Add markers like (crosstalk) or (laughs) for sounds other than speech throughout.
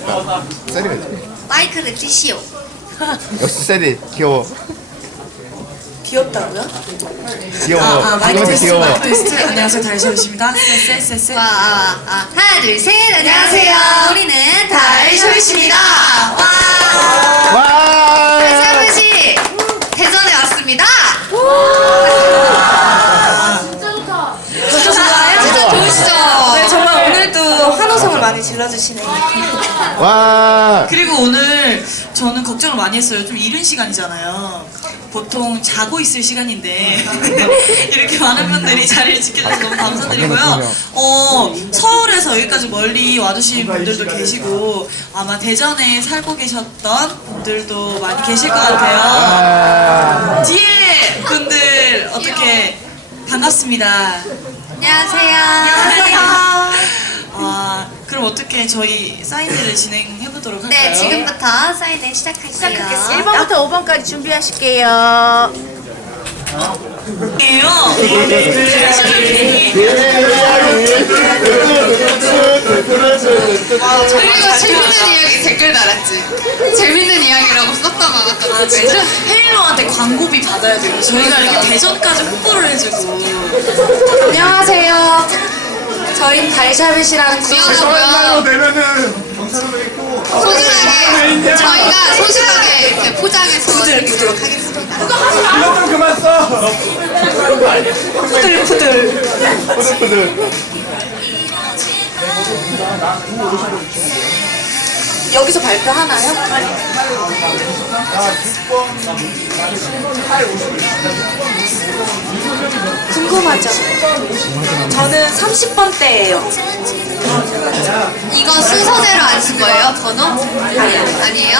잘했다. 셀이가 있지. 마이크를 끄시오. 역시 셀이 귀여워. 귀엽다고요? 귀여워. 아, 마이크 귀여워, 테스트, 귀여워. 마이크 테스트. 안녕하세요, 달시오입니다. 쎄쎄쎄. 와, 아, 아. 하나, 둘, 셋. 안녕하세요. 우리는 질러주시네요. 와! 그리고 오늘 저는 걱정을 많이 했어요. 좀 이른 시간이잖아요. 보통 자고 있을 시간인데 (laughs) 이렇게 많은 분들이 자리를 지켜줘서 너무 감사드리고요. 어, 서울에서 여기까지 멀리 와주신 분들도 계시고 아마 대전에 살고 계셨던 분들도 많이 계실 것 같아요. 아, 뒤에 분들 어떻게 반갑습니다. 안녕하세요. 아, 그럼 어떻게 저희 사인회를 진행해 보도록 할까요? 네, 지금부터 사인회 시작할게요. 1번부터 5번까지 준비하실게요. 예요. 그리고 재밌는 이야기 댓글 달았지. 재밌는 이야기라고 썼다 나갔다. 아 진짜 헤일로한테 광고비 받아야 돼요. 저희가 이렇게 대전까지 홍보를 해주고 안녕하세요. 저희 달샤벳이라는 구역이고요. 되면은 경찰로 있고 소중하게 저희가 소중하게 이렇게 포장해서 드리도록 하겠습니다. 이것 좀 그만 써. 푸들푸들. 부들부들. 여기서 발표하나요? 궁금하죠? 저는 30번 대예요. 이거 순서대로 안 쓴 거예요? 번호? 아니에요.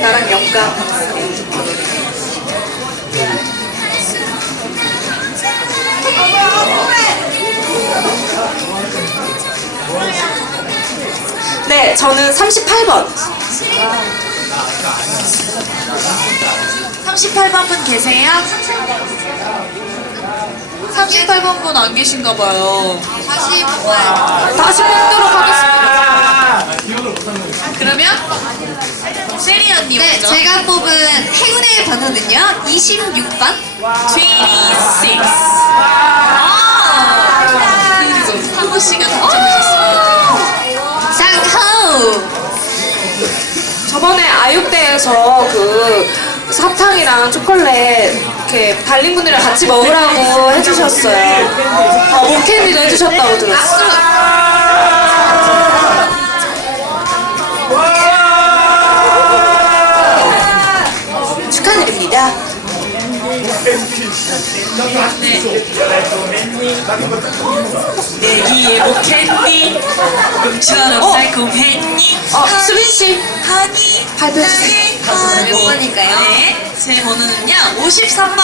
나랑 영감. 네, 저는 38번. 38번 분 계세요? 38번 분 안 계신가 봐요. 다시 뽑아요. 다시 뽑도록 하겠습니다. 그러면 세리 언니 네, 먼저. 제가 뽑은 행운의 번호는요. 26번. 26. 그 사탕이랑 초콜릿 이렇게 달린 분들이랑 같이 먹으라고 해주셨어요. 아, 목캔디도 해주셨다고 들었어요. 축하드립니다. 내기의 목캔디 음처럼 어? 달콤했니 어, 수빈 씨. 하니 발표해주세요. 몇 번일까요? 네, 제 번호는요 53번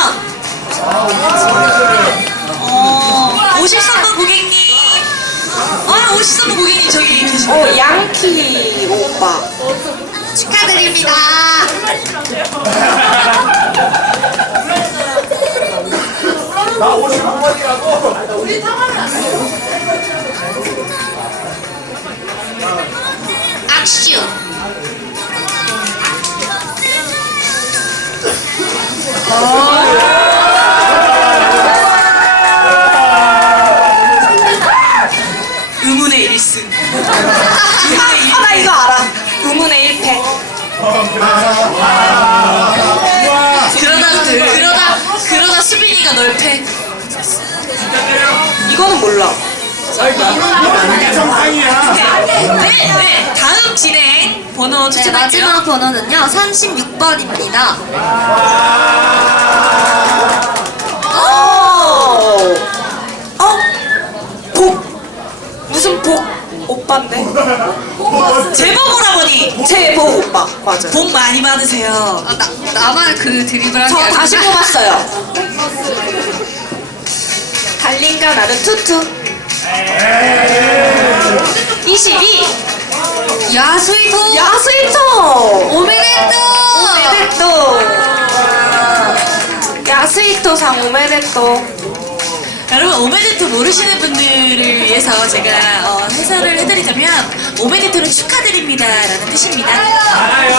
어 53번 고객님 아 53번 고객님 저기 계시네요 어, 양키 오빠. 축하드립니다. 악슈. 의문의 1승 아, 나 이거 알아. 의문의 1패. 그러다 그러다 그러다 수빈이가 널 패. 이거는 몰라. 네, 네. 다음 진행 번호 네, 추천할게요. 마지막 번호는요. 36번입니다. 어. 어? 복. 무슨 복 오빠인데? 제목 오라버니 제복 오빠. 맞아. 복 많이 받으세요. 아, 나, 나만 그 드립을 한게 저. 다시 뽑았어요. (laughs) 달린가 나는 투투. 22. 야수이토. 야스이토. 오메데토. 오메데또. 야스이토상 오메데또. 여러분 오메데토 모르시는 분들을 위해서 제가 어, 해설을 해드리자면 오메데토는 축하드립니다라는 뜻입니다. 알아요.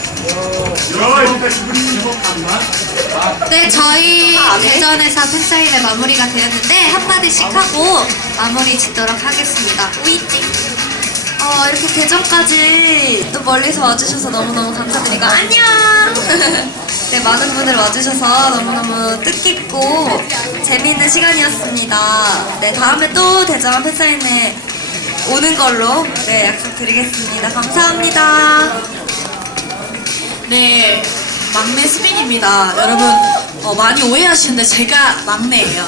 네, 저희 대전에서 팬사인회 마무리가 되었는데 한마디씩 하고 마무리 짓도록 하겠습니다. 우이찡. 어, 이렇게 대전까지 또 멀리서 와주셔서 너무너무 감사드리고 안녕! (laughs) 네, 많은 분들 와주셔서 너무너무 뜻깊고 재미있는 시간이었습니다. 네, 다음에 또 대전 팬사인회 오는 걸로 네, 약속드리겠습니다. 감사합니다. 네, 막내 수빈입니다. 여러분 어, 많이 오해하시는데 제가 막내예요.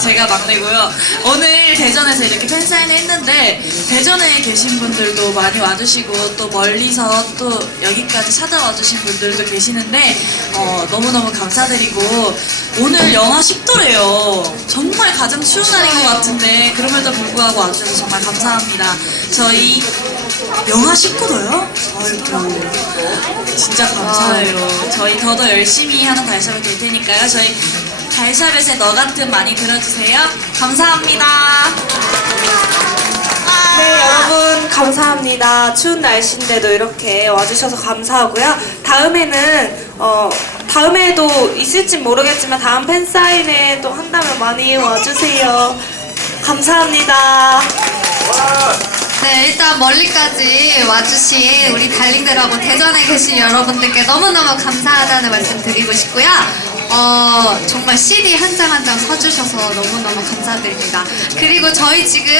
제가 막내고요. 오늘 대전에서 이렇게 팬사인회 했는데 대전에 계신 분들도 많이 와주시고 또 멀리서 또 여기까지 찾아와 주신 분들도 계시는데 어, 너무너무 감사드리고 오늘 영하 10도래요. 정말 가장 추운 날인 것 같은데 그럼에도 불구하고 와주셔서 정말 감사합니다. 저희 영하 19도요? 아이고 진짜 감사해요. 저희 더더 열심히 하는 달샤벳 될 테니까요. 저희 달샤벳의 너 같은 많이 들어주세요. 감사합니다. 네, 여러분 감사합니다. 추운 날씨인데도 이렇게 와주셔서 감사하고요. 다음에는 어 다음에도 있을지 모르겠지만 다음 팬 사인회 또 한다면 많이 와주세요. 감사합니다. 네, 일단 멀리까지 와주신 우리 달링들하고 대전에 계신 여러분들께 너무너무 감사하다는 말씀 드리고 싶고요. 어, 정말 CD 한 장 한 장 사주셔서 너무너무 감사드립니다. 그리고 저희 지금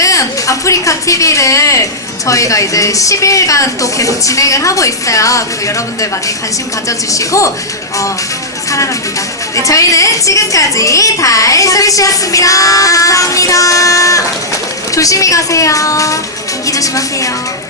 아프리카 TV를 저희가 이제 10일간 또 계속 진행을 하고 있어요. 그래서 여러분들 많이 관심 가져주시고, 어, 사랑합니다. 네, 저희는 지금까지 달소리씨였습니다. 감사합니다. 조심히 가세요. 감기 조심하세요.